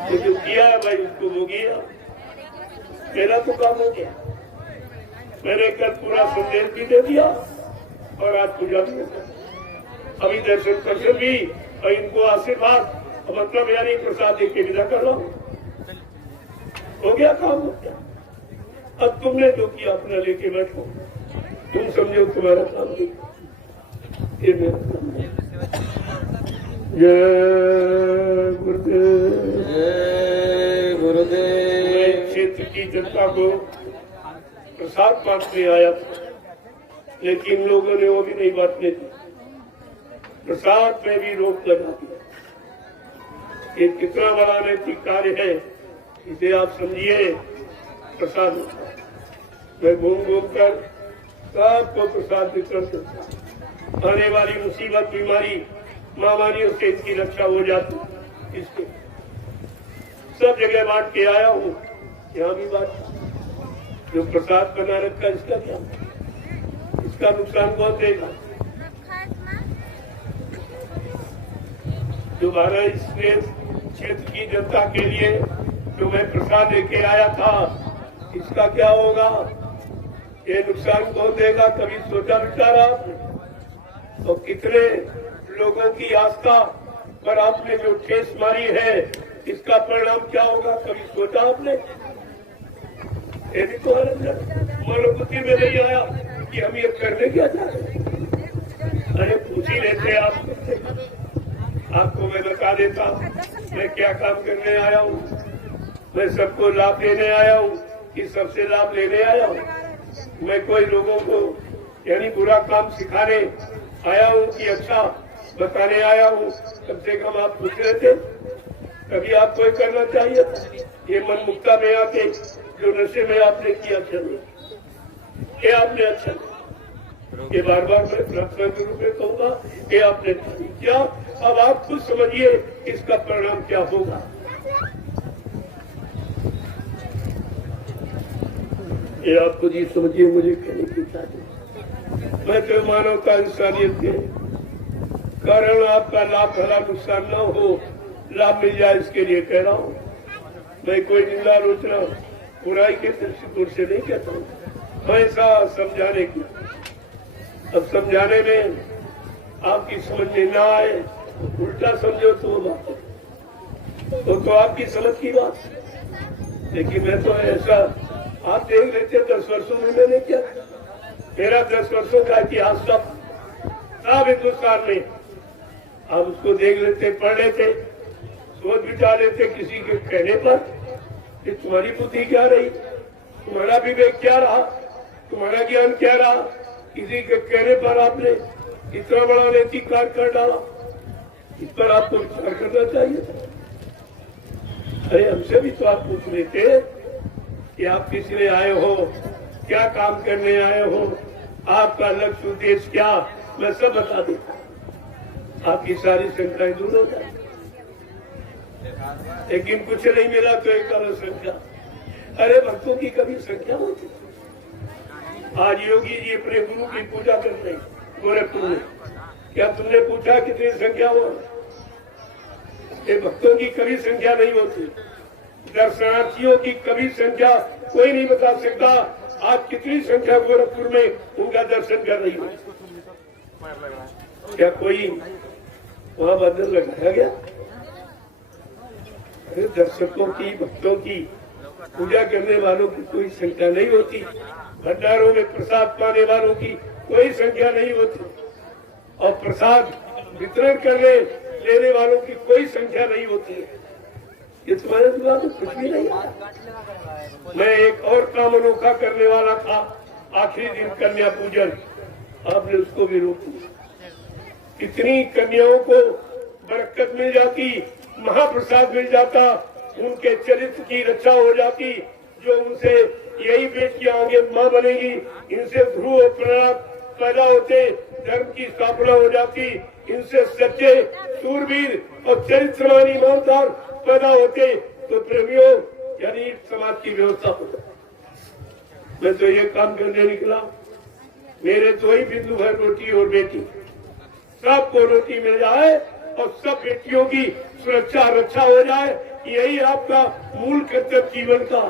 तो जो किया है भाई उसको वो किया, मेरा तो काम हो गया। मैंने कल पूरा संदेश भी दे दिया और आज पूजा भी हो गया। अभी दर्शन भी और इनको आशीर्वाद मतलब यानी प्रसाद दे के विदा कर रहा हूँ। हो गया काम, हो गया। अब तुमने जो किया अपना लेके बैठो, तुम समझो तुम्हारा काम नहीं, ये मेरा काम नहीं। जय गुरुदेव, जय गुरुदेव। मैं क्षेत्र की जनता को प्रसाद बांटने आया था, लेकिन लोगों ने वो भी नहीं बांटने दी। प्रसाद में भी रोक लगा दिया। ये कितना बड़ा नैतिक कार्य है, इसे आप समझिए। प्रसाद मैं घूम घूम कर सबको प्रसाद वितरण करता। आने वाली मुसीबत, बीमारी, महामारियों से इसकी रक्षा हो जाती। इसके सब जगह बांट के आया हूँ, यहाँ भी बांट। जो प्रसाद बना रखा इसका क्या, इसका नुकसान कौन देगा। दोबारा इस क्षेत्र की जनता के लिए जो मैं प्रसाद लेके आया था, इसका क्या होगा, ये नुकसान कौन देगा। कभी सोचा विचारा आपने? तो कितने लोगों की आस्था पर आपने जो ठेस मारी है, इसका परिणाम क्या होगा, कभी सोचा आपने? ये भी तो मनोबुद्धि में नहीं आया कि हम ये करने क्या चाहते हैं। अरे पूछ ही लेते आपको मैं बता देता मैं क्या काम करने आया हूँ। मैं सबको लाभ देने आया हूँ कि सबसे लाभ लेने आया हूँ। मैं कोई लोगों को यानी बुरा काम सिखाने आया हूँ कि अच्छा बताने आया हूँ। कम से कम आप पूछ रहे थे, कभी आपको ये करना चाहिए था। ये मन मुक्ता में आके जो नशे में आपने किया, चलिए ये आपने अच्छा, ये बार बार मैं प्रार्थना के रूप में कहूँगा, ये आपने क्या। अब आप खुद समझिए इसका परिणाम क्या होगा। ये आप खुद ही समझिए, मुझे कहने की चाहती। मैं तो मानवता इंसानियत के कारण आपका लाभ भला नुकसान न हो, लाभ मिल जाए इसके लिए कह रहा हूँ। मैं कोई निंदा आलोचना बुराई के दृष्टिकोण से नहीं कहता हूँ, ऐसा समझाने की। अब समझाने में आपकी समझ में न आए, उल्टा समझो तो वो बात तो आपकी समझ की बात। लेकिन मैं तो ऐसा, आप देख लेते 10 वर्षों में मैंने क्या, मेरा 10 वर्षों का इतिहास सब हिंदुस्तान में आप उसको देख लेते, पढ़ लेते, सोच विचार लेते। किसी के कहने पर कि तुम्हारी बुद्धि क्या रही, तुम्हारा विवेक क्या रहा, तुम्हारा ज्ञान क्या रहा, किसी के कहने पर आपने इतना बड़ा नैतिक कार्य कर डाला, इस पर आपको विचार करना चाहिए। अरे हमसे भी तो आप पूछ लेते कि आप किस लिए आए हो, क्या काम करने आए हो, आपका लक्ष्य उद्देश्य क्या, मैं सब बता देता। आपकी सारी शंकाएं दूर हो जाए। लेकिन कुछ नहीं मिला तो एक अलग संख्या। अरे भक्तों की कभी संख्या होती। आज योगी जी अपने गुरु की पूजा करते हैं गोरखपुर में, क्या तुमने पूछा कितनी संख्या हो? ये भक्तों की कभी संख्या नहीं होती, दर्शनार्थियों की कभी संख्या कोई नहीं बता सकता। आज कितनी संख्या गोरखपुर में उनका दर्शन कर रही है? क्या कोई वहां बंधन लगाया गया? अरे दर्शकों की, भक्तों की, पूजा करने वालों की कोई संख्या नहीं होती। भंडारों में प्रसाद पाने वालों की कोई संख्या नहीं होती। और प्रसाद वितरण करने लेने वालों की कोई संख्या नहीं होती है। ये तुम्हारे दिमाग में कुछ भी नहीं आता। मैं एक और काम अनोखा करने वाला था, आखिरी दिन कन्या पूजन, आपने उसको भी रोक दिया। कितनी कन्याओं को बरकत मिल जाती, महाप्रसाद मिल जाता, उनके चरित्र की रक्षा हो जाती, जो उनसे यही बेटियां आगे मां बनेगी, इनसे ध्रुव और प्रणव पैदा होते, धर्म की स्थापना हो जाती, इनसे सच्चे सूरवीर और चरित्रवान ईमानदार पैदा होते, तो प्रेमियों यानी समाज की व्यवस्था होता। मैं तो ये काम करने निकला, मेरे दो ही बिंदु है, रोटी और बेटी। सबको रोटी मिल जाए और सब बेटियों की सुरक्षा रक्षा हो जाए, यही आपका मूल कर्तव्य जीवन का।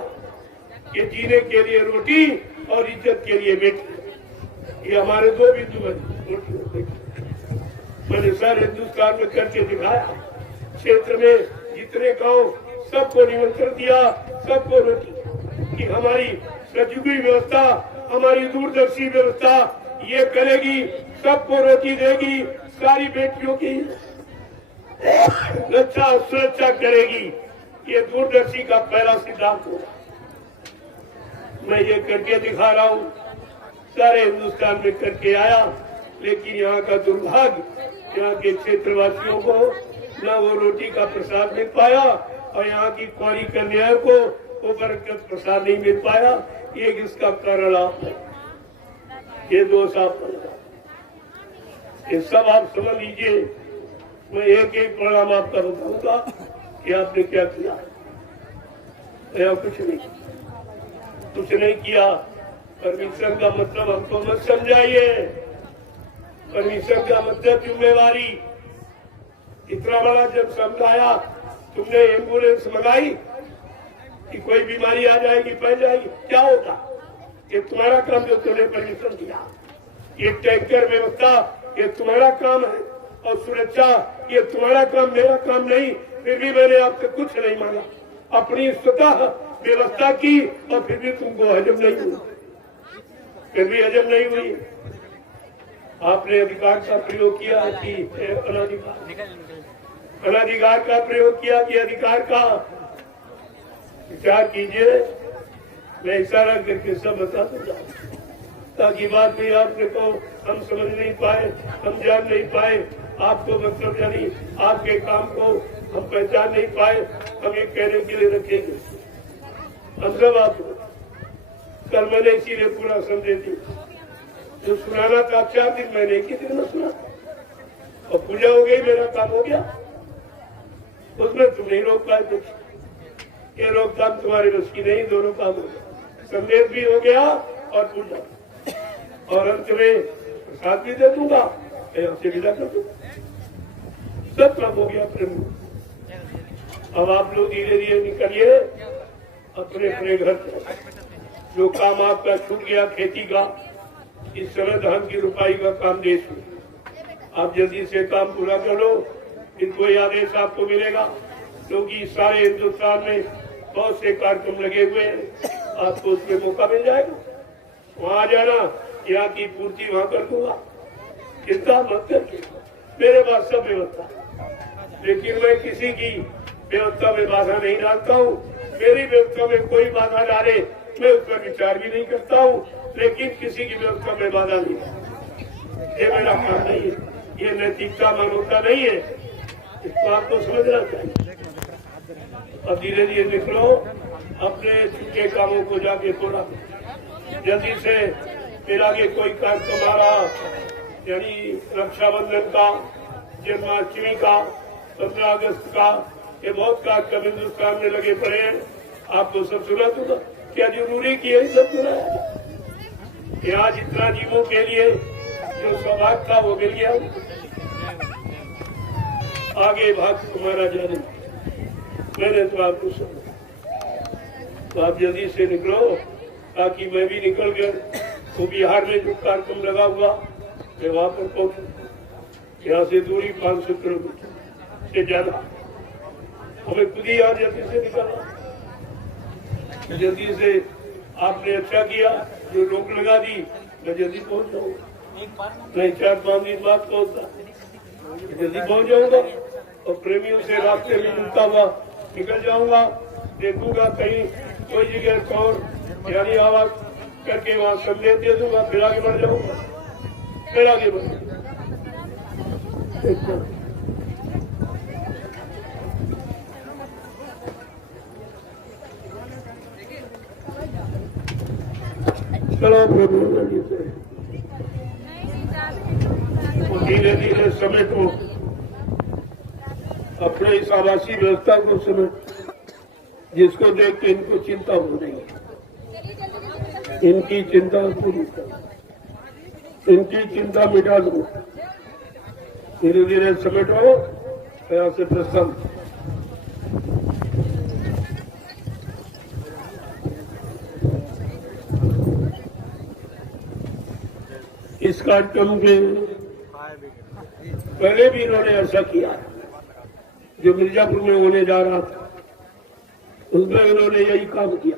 ये जीने के लिए रोटी और इज्जत के लिए बेटी, ये हमारे दो बिंदु हैं, रोटी और बेटी। मैंने सारे हिंदुस्तान में करके दिखाया, क्षेत्र में जितने गांव सबको निमंत्रण दिया, सबको रोटी कि हमारी सचुगी व्यवस्था, हमारी दूरदर्शी व्यवस्था ये करेगी, सबको रोटी देगी, सारी बेटियों की रक्षा सुरक्षा करेगी। ये दूरदर्शी का पहला सिद्धांत होगा। मैं ये करके दिखा रहा हूँ, सारे हिंदुस्तान में करके आया, लेकिन यहाँ का दुर्भाग्य, यहाँ के क्षेत्रवासियों को न वो रोटी का प्रसाद मिल पाया और यहाँ की कुंवारी कन्याओं को वो बरकत प्रसाद नहीं मिल पाया। ये इसका कारण आप है, ये दोष आप है, ये सब आप समझ लीजिए। मैं एक एक परिणाम आपका बताऊंगा कि आपने क्या किया। कुछ नहीं किया। परमिशन का मतलब हमको मत समझाइए। परमिशन का मतलब जिम्मेवारी। इतना बड़ा जब समझाया, तुमने एम्बुलेंस मंगाई कि कोई बीमारी आ जाएगी, फैल जाएगी, क्या होगा? ये तुम्हारा काम जो तुमने परमिशन दिया। ये टैंकर व्यवस्था ये तुम्हारा काम है और सुरक्षा ये तुम्हारा काम, मेरा काम नहीं। फिर भी मैंने आपसे कुछ नहीं मांगा, अपनी स्वतः व्यवस्था की और फिर भी तुमको हजम नहीं हुई, फिर भी हजम नहीं हुई। आपने अधिकार का प्रयोग किया कि अनाधिकार का प्रयोग किया कि अधिकार का? विचार कीजिए। मैं इशारा करके सब बता दूंगा ताकि बात भी आपने को हम समझ नहीं पाए, हम जान नहीं पाए, आपको मतलब यानी आपके काम को हम पहचान नहीं पाए। हम ये कहने के लिए रखेंगे हम सब आपको। कल मैंने इसीलिए पूरा संदेश दिया, जो सुनाना था 4 दिन मैंने एक ही दिन में सुना और पूजा हो गई, मेरा काम हो गया। उसमें तुम नहीं रोक पाए कुछ। ये रोकथाम तुम्हारे बस की नहीं, दोनों काम हो गया, संदेश भी हो गया और पूजा, और अंत में प्रसाद भी दे दूंगा, से विदा कर दूंगा, सब काम हो गया प्रेम। अब आप लोग धीरे धीरे निकलिए अपने अपने घर से। जो काम आपका छूट गया खेती का, इस समय धान की रुपाई का काम देश में, आप जल्दी से काम पूरा कर लो। फिर कोई आदेश आपको मिलेगा, क्योंकि सारे हिंदुस्तान में बहुत से कार्यक्रम लगे हुए हैं, आपको उसमें मौका मिल जाएगा। वहाँ जाना, यहाँ की पूर्ति वहाँ कर दूंगा, चिंता मत करके, मेरे पास सब व्यवस्था। लेकिन मैं किसी की व्यवस्था में बाधा नहीं डालता हूँ। मेरी व्यवस्था में कोई बाधा डाले मैं उस पर विचार भी नहीं करता हूँ, लेकिन किसी की व्यवस्था में बाधा नहीं, ये मेरा काम नहीं है, ये नैतिकता मानवता नहीं है। इसको आपको समझना चाहिए। अब धीरे धीरे निकलो, अपने छूटे कामों को जाके थोड़ा जल्दी से। फिर आगे कोई कार्यक्रम आ रहा, यानी रक्षाबंधन का, जन्माष्टमी का, 15 अगस्त का, ये बहुत कार्यक्रम हिंदुस्तान में लगे पड़े हैं। आपको सब सुना दूंगा, क्या जरूरी की है सब सुना है। आज इतना जीवों के लिए जो सौभाग्य था वो मिल गया। आगे भाग तुम्हारा जाने, मैंने तो आपको सुना, तो आप जल्दी से निकलो ताकि मैं भी निकल गया। तो बिहार में जो कार्यक्रम लगा हुआ मैं वहां पर पहुंचू। यहाँ से दूरी 500 किलोमीटर से ज्यादा, हमें खुद ही यहाँ जल्दी से निकलना। जल्दी से आपने अच्छा किया जो रोक लगा दी, मैं जल्दी पहुंच जाऊंगा। नहीं 4-5 दिन बाद पहुंचता, जल्दी पहुंच जाऊंगा और प्रेमियों से रास्ते में मिलता हुआ निकल जाऊंगा। देखूंगा कहीं कोई जगह कौन यानी आवाज करके वहां संदेश दे दूंगा, फिर आगे बढ़ जाऊंगा, फिर आगे बढ़ चलो प्रभु से धीरे धीरे समेट को अपने इस आवासीय व्यवस्था को समेट, जिसको देख के इनको चिंता हो रही है, इनकी चिंता पूरी कर, इनकी चिंता मिटा दो। धीरे धीरे समेटो, यहाँ से प्रस्थान। इस कार्यक्रम के पहले भी इन्होंने ऐसा किया, जो मिर्जापुर में होने जा रहा था उसमें इन्होंने यही काम किया।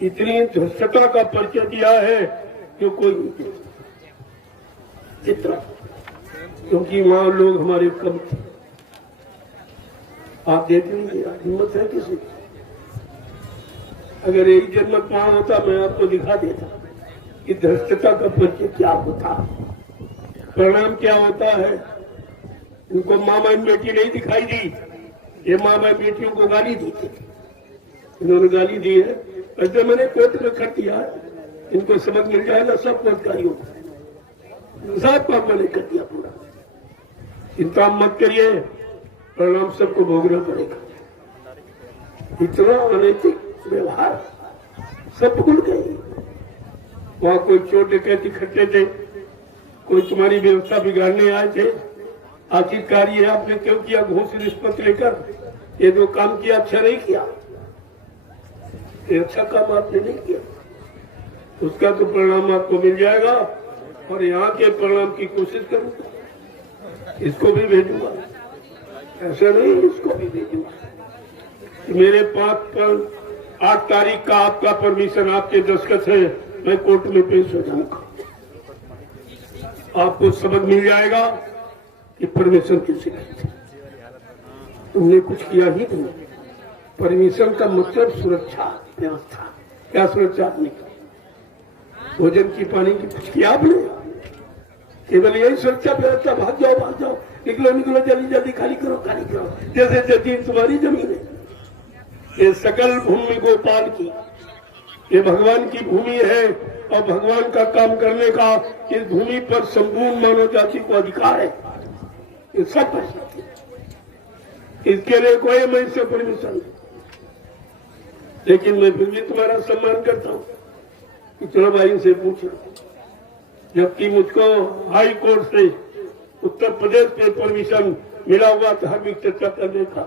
इतनी धृष्टता का परिचय दिया है जो कोई नहीं देता, इतना, क्योंकि वहां लोग हमारे कम थे। आप देख लीजिए, हिम्मत है किसी की? अगर एक जन्म वहां होता मैं आपको दिखा देता कि धृष्टता का परिचय क्या होता, परिणाम क्या होता है। इनको माँ बहन बेटी नहीं दिखाई दी, ये माँ बहन बेटियों को गाली दी थी, इन्होंने गाली दी है। ऐसे मैंने कोर्ट में कर दिया है, इनको सबक मिल जाएगा सब कोर्टकारियों को, साथ काम मैंने कर दिया पूरा। चिंता मत करिए, परिणाम सबको भोगना पड़ेगा। इतना अनैतिक व्यवहार सब भूल गए। वहां कोई चोर डकैत इकट्ठे थे, कोई तुम्हारी व्यवस्था बिगाड़ने आए थे। आखिरकार ये आपने क्यों किया? घूस रिश्वत लेकर ये जो काम किया अच्छा नहीं किया, ये अच्छा काम आपने नहीं किया, उसका तो परिणाम आपको मिल जाएगा। और यहाँ के परिणाम की कोशिश करूंगा, इसको भी भेजूंगा, ऐसा नहीं इसको भी भेजूंगा। मेरे 8 तारीख का आपका परमिशन, आपके दस्तखत है, मैं कोर्ट में पेश हो जाऊंगा। आपको सबक मिल जाएगा कि परमिशन किसी की, तुमने कुछ किया ही नहीं। परमिशन का मतलब सुरक्षा व्यवस्था, क्या सुरक्षा आपने की? भोजन की, पानी की कुछ किया आपने? केवल यही सुरक्षा व्यवस्था, भाग जाओ, निकलो जल्दी जल्दी, खाली करो, जैसे जमीन तुम्हारी जमीन है। ये सकल भूमि गोपाल की, ये भगवान की भूमि है और भगवान का काम करने का इस भूमि पर संपूर्ण मानव जाति को अधिकार है। ये सब है, इसके लिए कोई मैं इससे परमिशन नहीं, लेकिन मैं फिर भी तुम्हारा सम्मान करता हूँ कि चलो भाई से पूछो। जबकि मुझको हाई कोर्ट से उत्तर प्रदेश में परमिशन मिला हुआ धार्मिक चर्चा करने का।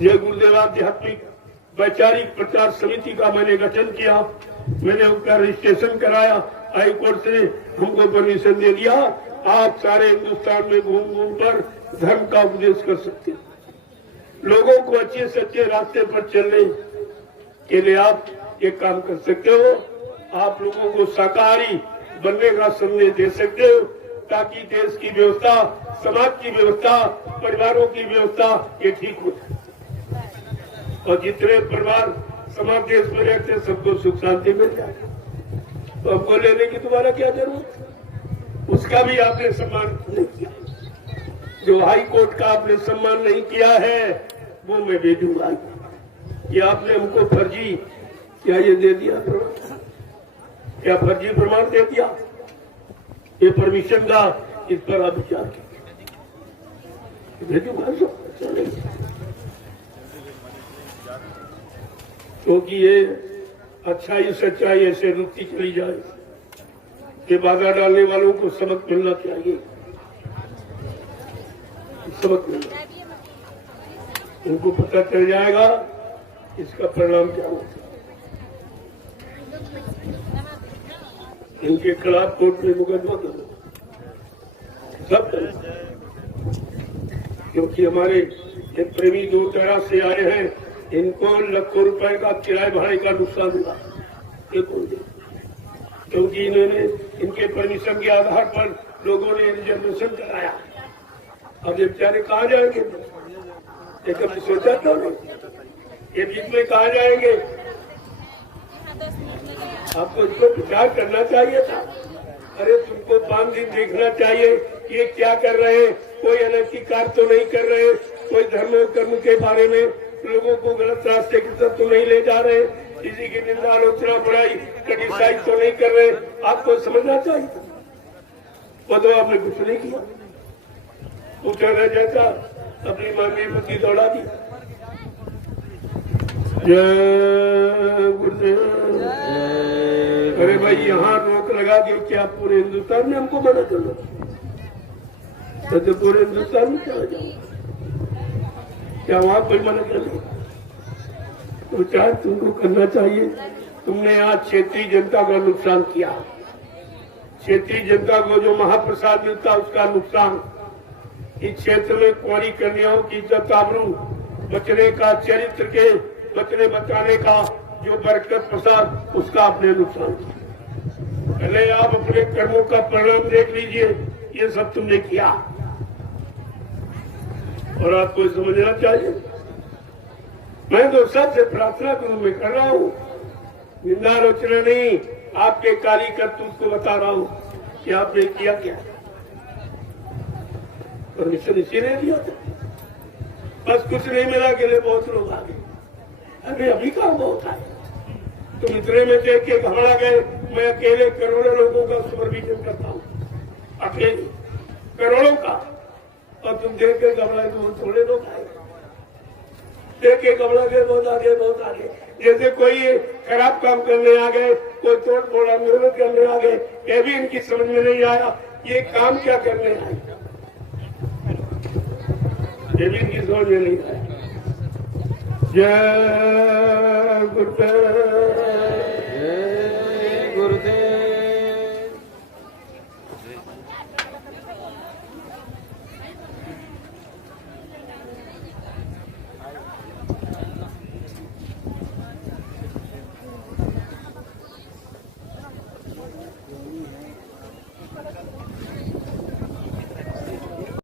जय गुरुदेव आध्यात्मिक वैचारिक प्रचार समिति का मैंने गठन किया, मैंने उसका रजिस्ट्रेशन कराया, हाई कोर्ट से हमको परमिशन दे दिया। आप सारे हिंदुस्तान में घूम कर धर्म का उपदेश कर सकते हैं, लोगों को अच्छे से अच्छे रास्ते पर चलने के लिए आप ये काम कर सकते हो। आप लोगों को शाकाहारी बनने का संदेश दे सकते हो, ताकि देश की व्यवस्था, समाज की व्यवस्था, परिवारों की व्यवस्था ये ठीक हो जाए और जितने परिवार समाज देश में रहते हैं सबको सुख शांति मिल जाए। तो हमको लेने की तुम्हारा क्या जरूरत? उसका भी आपने सम्मान नहीं किया। जो हाई कोर्ट का आपने सम्मान नहीं किया है वो मैं भेजूंगा। ये आपने हमको फर्जी क्या ये दे दिया प्रमाण, क्या फर्जी प्रमाण दे दिया? ये परमिशन का, इस पर आप विचार कीजिए, भेजूंगा सब। क्योंकि ये अच्छाई सच्चाई ऐसे रुकती चली जाए कि बाधा डालने वालों को सबक मिलना चाहिए, सबक मिलना, उनको पता चल जाएगा इसका परिणाम क्या होता है। इनके खिलाफ कोर्ट में मुकदमा करो, सब करो, क्योंकि हमारे ये प्रेमी दूर दराज से आए हैं, इनको लाखों रुपए का किराए भाड़े का नुकसान हुआ, ये कौन दे? क्योंकि इन्होंने इनके परमिशन के आधार पर लोगों ने रिजर्वेशन कराया। अब ये बेचारे कहाँ जाएंगे? ये कभी सोचा तो नहीं, ये बीच में कहाँ जाएंगे? आपको इसको विचार करना चाहिए था। अरे तुमको 5 दिन देखना चाहिए ये क्या कर रहे हैं, कोई अनैतिक कार्य तो नहीं कर रहे, कोई धर्म कर्म के बारे में लोगों को गलत रास्ते की तरफ तो नहीं ले जा रहे, किसी की निंदा आलोचना बुराई क्रिटिसाइज तो नहीं कर रहे। आपको समझना चाहिए। वो तो आपने कुछ नहीं किया, पूछा रह जाता, अपनी मांगी बुद्धि दौड़ा दी। जय गुरुदेव। अरे भाई यहाँ रोक लगा के क्या पूरे हिंदुस्तान में हमको मना करना? तो पूरे हिंदुस्तान में क्या क्या वहाँ कोई मना कर ले? तो चाहे तुमको करना चाहिए। तुमने आज क्षेत्रीय जनता का नुकसान किया। क्षेत्रीय जनता को जो महाप्रसाद मिलता उसका नुकसान, इस क्षेत्र में कुंवारी कन्याओं की इज्जत आबरू बचने का, चरित्र के बचने बचाने का जो बरकत प्रसाद, उसका आपने नुकसान किया। पहले आप अपने कर्मों का परिणाम देख लीजिए। ये सब तुमने किया और आपको समझना चाहिए। मैं तो सबसे प्रार्थना करूं, मैं कर रहा हूं, निंदा आलोचना नहीं, आपके कार्य करतूत को बता रहा हूं कि आपने किया क्या। परमिशन इसी ने दिया था, बस कुछ नहीं मिला के लिए बहुत लोग आ गए। अरे अभी कहा बहुत आए, तुम इतने में देख के घबरा गए। मैं अकेले करोड़ों लोगों का सुपरविजन करता हूँ, अकेले करोड़ों का, और तुम देख के घबराए तो थोड़े लोग आए। देख के घबरा गए बहुत आगे, बहुत आगे। जैसे कोई खराब काम करने आ गए, कोई तोड़ फोड़ आंदोलन करने आ गए। ये भी इनकी समझ में नहीं आया ये काम क्या करने आए, ये भी इनकी समझ में नहीं आया। जय गुरुदेव।